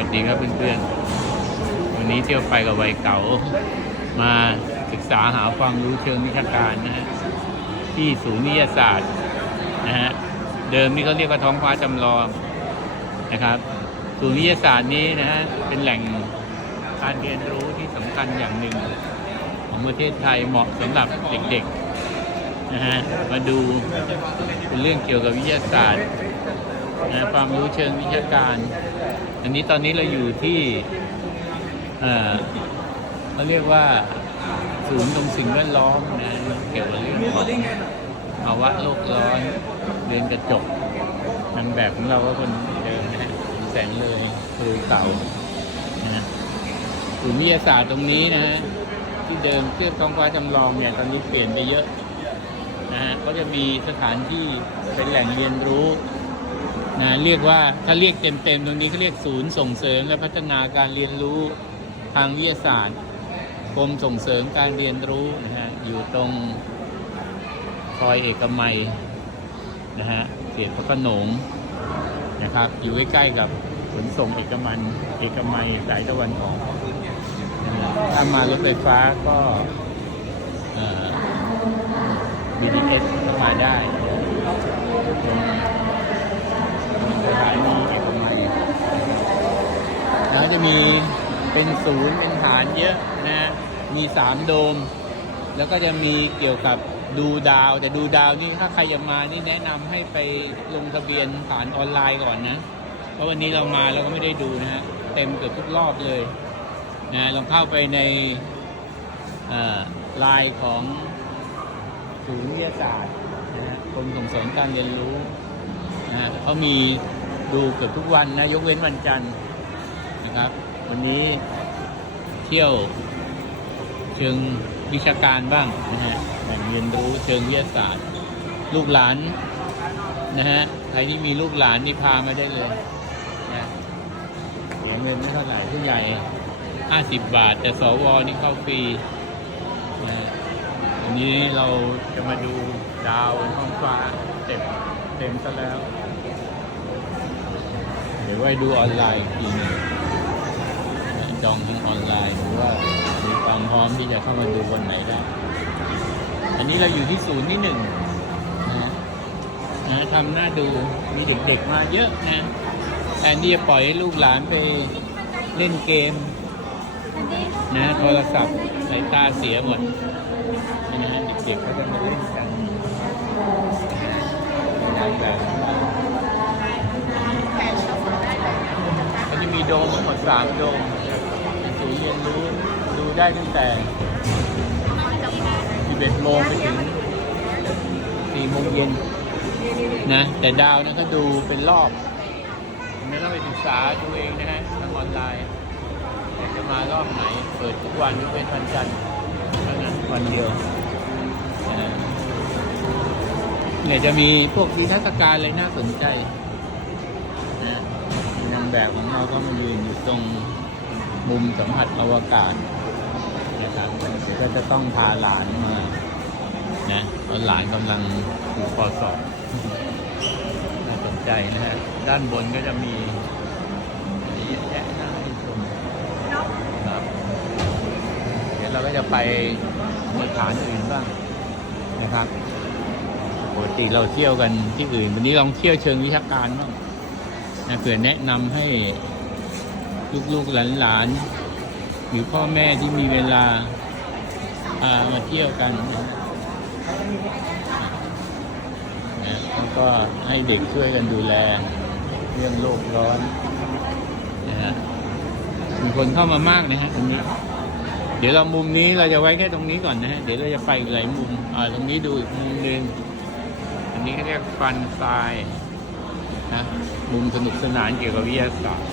วัสดีครับเพื่อนๆ วันนี้เที่ยวไปกับวัยเก่า มาศึกษาหาความรู้เชิงวิชาการนะฮะที่ศูนย์วิทยาศาสตร์นะฮะเดิมนี่เขาเรียกว่าท้องฟ้าจำลองนะครับศูนย์วิทยาศาสตร์นี้นะฮะเป็นแหล่งการเรียนรู้ที่สำคัญอย่างหนึ่ง ของประเทศไทยเหมาะสำหรับเด็กๆนะฮะมาดูเป็นเรื่องเกี่ยวกับวิทยาศาสตร์นะความรู้เชิงวิชาการ อันนี้ตอนนี้เราอยู่ที่เขาเรียกว่าศูนย์ตรงสิ่งแวดล้อมนะเกี่ยวกับเรื่องของภาวะโลกร้อนเรือนกระจกนางแบบของเราก็คนเดิมนะฮะแสงเลยคือเก่านะศูนย์วิทยาศาสตร์ตรงนี้นะฮะที่เดิมเทียบท้องฟ้าจำลองเนี่ยตอนนี้เปลี่ยนไปเยอะนะฮะก็จะมีสถานที่เป็นแหล่งเรียนรู้ นะเรียกว่าถ้าเรียกเต็มๆตรงนี้เขาเรียกศูนย์ส่งเสริมและพัฒนาการเรียนรู้ทางวิทยาศาสตร์กรมส่งเสริมการเรียนรู้นะฮะอยู่ตรงซอยเอกมัยนะฮะเสียพระขนงนะครับ อยู่ใกล้ๆกับขนส่งเอกมันเอกมัยสายตะวันออกนะถ้ามารถไฟฟ้าก็ BTS ก็มาได้ นีเอกมัยแล้วจะมีเป็นศูนย์เป็นฐานเยอะนะ มีสามโดม แล้วก็จะมีเกี่ยวกับดูดาว แต่ดูดาวนี่ถ้าใครจะมานี่แนะนำให้ไปลงทะเบียนผ่านออนไลน์ก่อนนะ เพราะวันนี้เรามาเราก็ไม่ได้ดูนะฮะเต็มเกือบทุกรอบเลยนะลองเข้าไปในลน์ของศูนย์วิทยาศาสตร์นะฮะกรมส่งเสริมการเรียนรู้นะเขามี ดูเกือบทุกวันนะ ยกเว้นวันจันทร์นะครับ วันนี้เที่ยวเชิงวิชาการบ้างนะฮะแบ่งเรียนรู้เชิงวิทยาศาสตร์ ลูกหลานนะฮะใครที่มีลูกหลานนี่พามาได้เลยนะเสียเงินไม่เท่าไหร่ผู้ใหญ่50บาท แต่สวนี่เข้าฟรีนะวันนี้เราจะมาดูดาวบนท้องฟ้าเต็มเต็มซะแล้ว ดี๋ยวไว้ดูออนไลน์ทีนึงจองทางออนไลน์หรือว่ามีความพร้อมที่จะเข้ามาดูวันไหนได้ อันนี้เราอยู่ที่ศูนย์ที่หนึ่งนะนะทำหน้าดูมีเด็กๆมาเยอะนะแทนที่จะปล่อยให้ลูกหลานไปเล่นเกมนะโทรศัพท์สายตาเสียหมดนะฮะเด็กๆเขาจะมาเล่นกันแบบ โดมทั้งหมดสามโดมเป็นศูนย์เรียนรู้ดูได้ตั้งแต่ 11โมงไปถึง4โมงเย็นนะแต่ดาวนะก็ดูเป็นรอบไม่ต้องไปศึกษาดูเองนะฮะทางออนไลน์อยากจะมารอบไหน เปิดทุกวันยกเป็นวันจันทร์เท่านั้นวันเดียวเนี่ยจะมีพวกนิทรรศการอะไรน่าสนใจ แบบของเราก็มายืนอยู่ตรงมุมสัมผัสอวกาศนะครับเดี๋ยวก็จะต้องพาหลานมานะหลานกำลังถูกคอสอบน่าสนใจนะฮะด้านบนก็จะมีเยอะแยะน่าให้ชมครับเดี๋ยวเราก็จะไปในฐานอื่นบ้างนะครับปกติเราเที่ยวกันที่อื่น วันนี้ลองเที่ยวเชิงวิชาการบ้าง นะเผื่อแนะนำให้ลูกๆหลานๆหรือพ่อแม่ที่มีเวลาพามาเที่ยวกันนะแล้วก็ให้เด็กช่วยกันดูแล เรื่องโลกร้อนนะฮะมีคนเข้ามามากนะฮะตรงนี้เดี๋ยวเรามุมนี้เราจะไว้แค่ตรงนี้ก่อนนะฮะ เดี๋ยวเราจะไปอีกหลายมุม อ่า ตรงนี้ดูอีกมุมหนึ่งอันนี้เขาเรียกฟันทราย นะมุมสนุกสนานเกี่ยวกับวิทยาศาสตร์